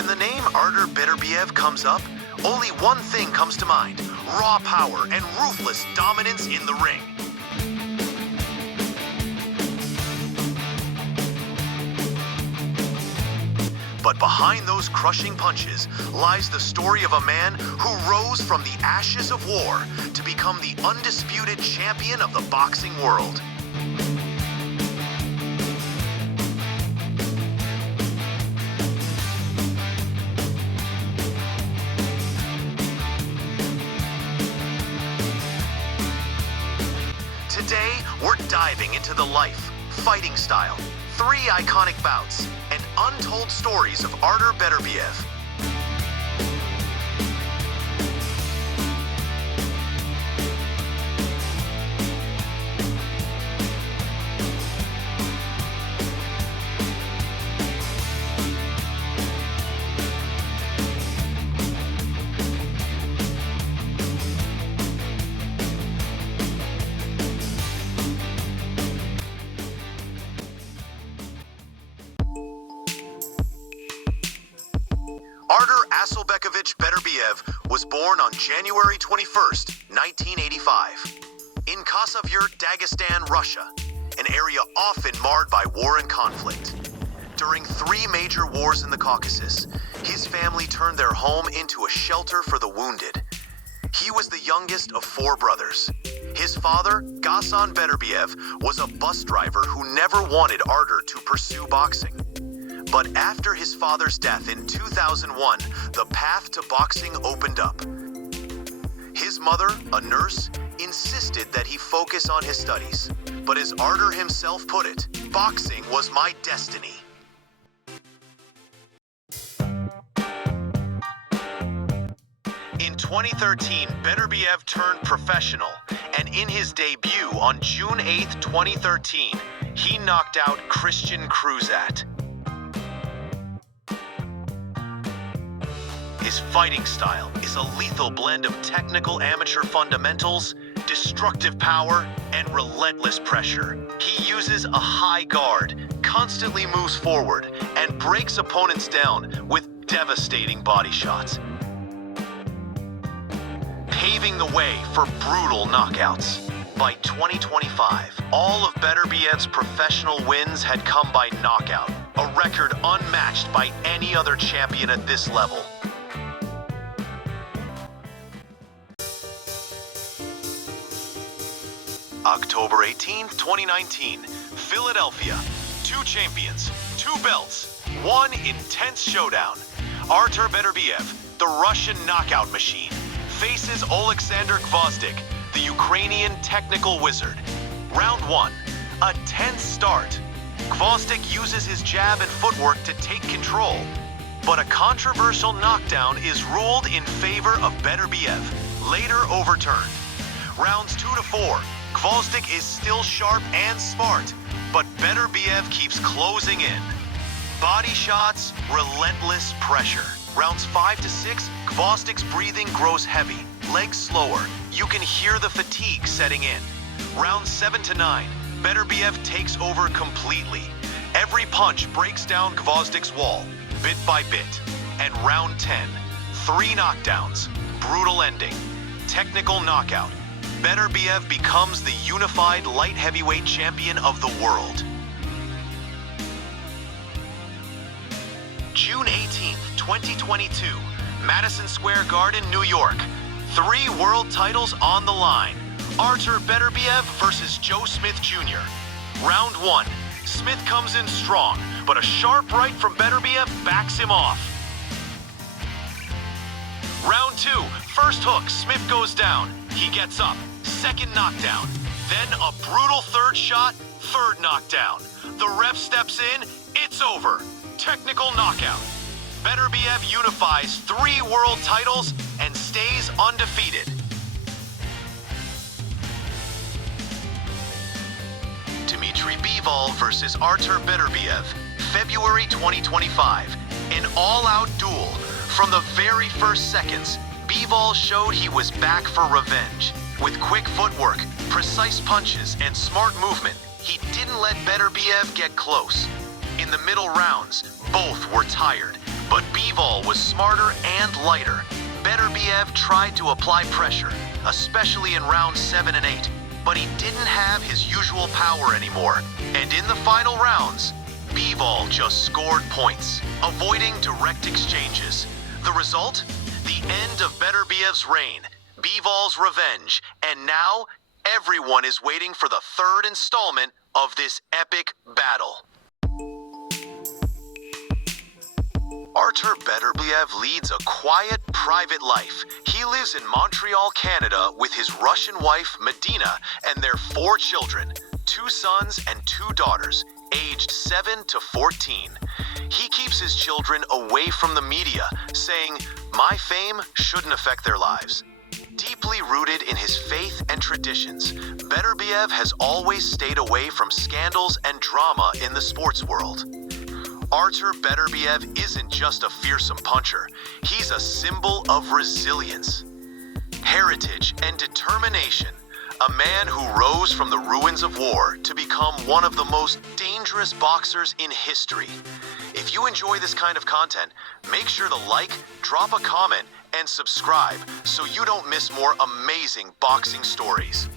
When the name Artur Beterbiev comes up, only one thing comes to mind: raw power and ruthless dominance in the ring. But behind those crushing punches lies the story of a man who rose from the ashes of war to become the undisputed champion of the boxing world. Today, we're diving into the life, fighting style, 3 iconic bouts, and untold stories of Artur Beterbiev. Artur Beterbiev was born on January 21st, 1985, in Kvostik, Dagestan, Russia, an area often marred by war and conflict. During 3 major wars in the Caucasus, his family turned their home into a shelter for the wounded. He was the youngest of 4 brothers. His father, Beterbiev, was a bus driver who never wanted Artur to pursue boxing. But after his father's death in 2001, the path to boxing opened up. His mother, a nurse, insisted that he focus on his studies. But as Artur himself put it, boxing was my destiny. In 2013, Beterbiev turned professional, and in his debut on June 8, 2013, he knocked out Christian Cruzat. His fighting style is a lethal blend of technical amateur fundamentals, destructive power, and relentless pressure. He uses a high guard, constantly moves forward, and breaks opponents down with devastating body shots, paving the way for brutal knockouts. By 2025, all of Beterbiev's professional wins had come by knockout, a record unmatched by any other champion at this level. October 18, 2019, Philadelphia. 2 champions, 2 belts, 1 intense showdown. Artur Beterbiev, the Russian knockout machine, faces Alexander Kvostik, the Ukrainian technical wizard. Round 1, a tense start. Kvostik uses his jab and footwork to take control, but a controversial knockdown is ruled in favor of Beterbiev, later overturned. Rounds 2 to 4, Kvostik is still sharp and smart, but Beterbiev keeps closing in. Body shots, relentless pressure. Rounds 5 to 6, Kvostik's breathing grows heavy, legs slower. You can hear the fatigue setting in. Rounds 7 to 9, Beterbiev takes over completely. Every punch breaks down Kvostik's wall, bit by bit. And round 10, 3 knockdowns, brutal ending, technical knockout. Beterbiev becomes the unified light heavyweight champion of the world. June 18th, 2022, Madison Square Garden, New York. 3 world titles on the line. Artur Beterbiev versus Joe Smith Jr. Round 1, Smith comes in strong, but a sharp right from Beterbiev backs him off. Round 2, first hook, Smith goes down. He gets up, 2nd knockdown. Then a brutal 3rd shot, 3rd knockdown. The ref steps in, it's over. Technical knockout. Beterbiev unifies 3 world titles and stays undefeated. Bivval versus Artur Beterbiev, February 2025. An all-out duel. From the very first seconds, Bivval showed he was back for revenge. With quick footwork, precise punches, and smart movement, he didn't let Beterbiev get close. In the middle rounds, both were tired, But Bivval was smarter and lighter. Beterbiev tried to apply pressure, especially in rounds 7 and 8, but he didn't have his usual power anymore. And in the final rounds, Bivval just scored points, avoiding direct exchanges. The result? The end of Beterbiev's reign, Bivval's revenge, and now everyone is waiting for the third installment of this epic battle. Artur Beterbiev leads a quiet, private life. He lives in Montreal, Canada, with his Russian wife, Medina, and their 4 children, 2 sons and 2 daughters, aged 7 to 14. He keeps his children away from the media, saying, "My fame shouldn't affect their lives." Deeply rooted in his faith and traditions, Beterbiev has always stayed away from scandals and drama in the sports world. Artur Beterbiev isn't just a fearsome puncher, he's a symbol of resilience, heritage, and determination. A man who rose from the ruins of war to become one of the most dangerous boxers in history. If you enjoy this kind of content, make sure to like, drop a comment, and subscribe so you don't miss more amazing boxing stories.